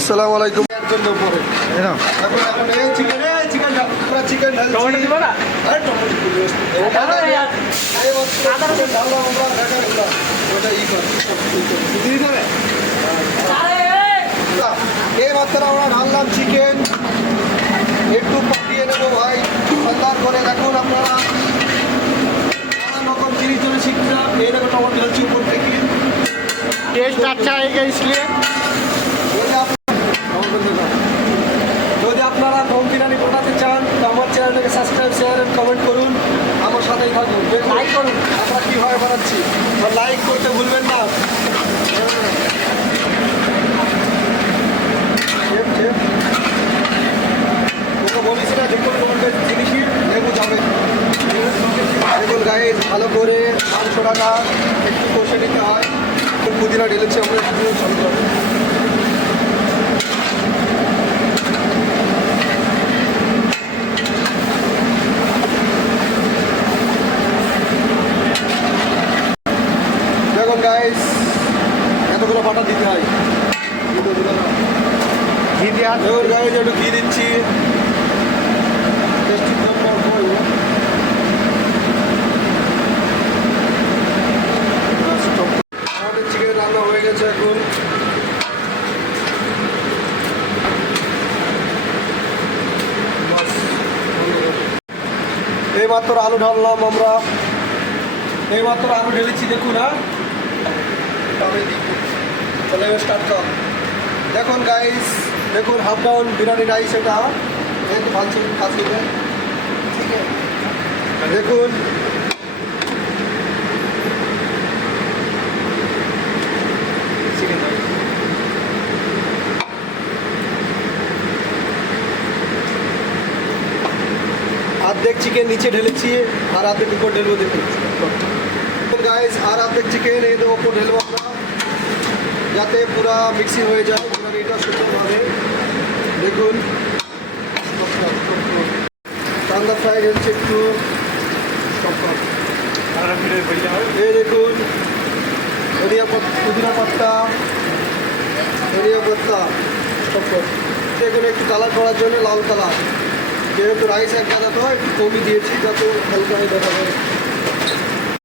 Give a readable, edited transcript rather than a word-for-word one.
আসসালামু আলাইকুম। এইমাত্র আমরা ঢাললাম চিকেন, একটু পাঠিয়ে নেবো ভাই, সুন্দর করে দেখুন আপনারা। নানান রকম জিনিস জন্য শিখছিলাম, এই দেখো টমেটো ঢালছি উপর থেকে। टेस्ट अच्छा आएगा इसलिए। যদি আপনারা দম বিরিয়ানি বানাতে চান তো আমার চ্যানেলটাকে সাবস্ক্রাইব, শেয়ার এন্ড কমেন্ট করুন, আমার সাথেই থাকুন, লাইক করুন আমরা কীভাবে বানাচ্ছি, লাইক করতে ভুলবেন না। তোকে বলিস না যে কোনো ধরনের জিনিসই লেবু যাবে। দেখুন গায়ে ভালো করে মাংসটাকা একটু কষে নিতে হয়, একটু পুদিনা ঢেলেছি আমরা একটু চলতে হবে। দেখুন গাইস এতগুলো বাটা দিতে হয়, घी दिया দেখুন গাইস একটু ঘি দিচ্ছি। আমাদের চিকেন রান্না হয়ে গেছে এখন। এইমাত্র আলু ঢাললাম আমরা, এইমাত্র আলু ঢেলেছি দেখুন। হ্যাঁ চলে স্টার্ট কর। দেখুন গাইস দেখুন হাফ ডাউন বিরিয়ানি রাইস, এটা এই তো ভালো কাজ করবে, ঠিক আছে। দেখুন অর্ধেক চিকেন নিচে ঢেলেছি আর অর্ধেক উপর ঢেলবো। দেখুন গাইস আর অর্ধেক চিকেন এই দেবো উপর ঢেলবো আমরা, যাতে পুরা মিক্সিং হয়ে যায় বিরিয়ানিটা সুন্দরভাবে। দেখুন কান্দা ফ্রাই ঢেলছে একটু, এই দেখুন পুদিনা পাত্তা, ধনিয়া পাত্তা, দেখুন একটু কালার করার জন্য লাল কালার, যেহেতু রাইস এক গাদা তো একটু কমই দিয়েছি যাতে হালকা হয়ে দেখা যায়।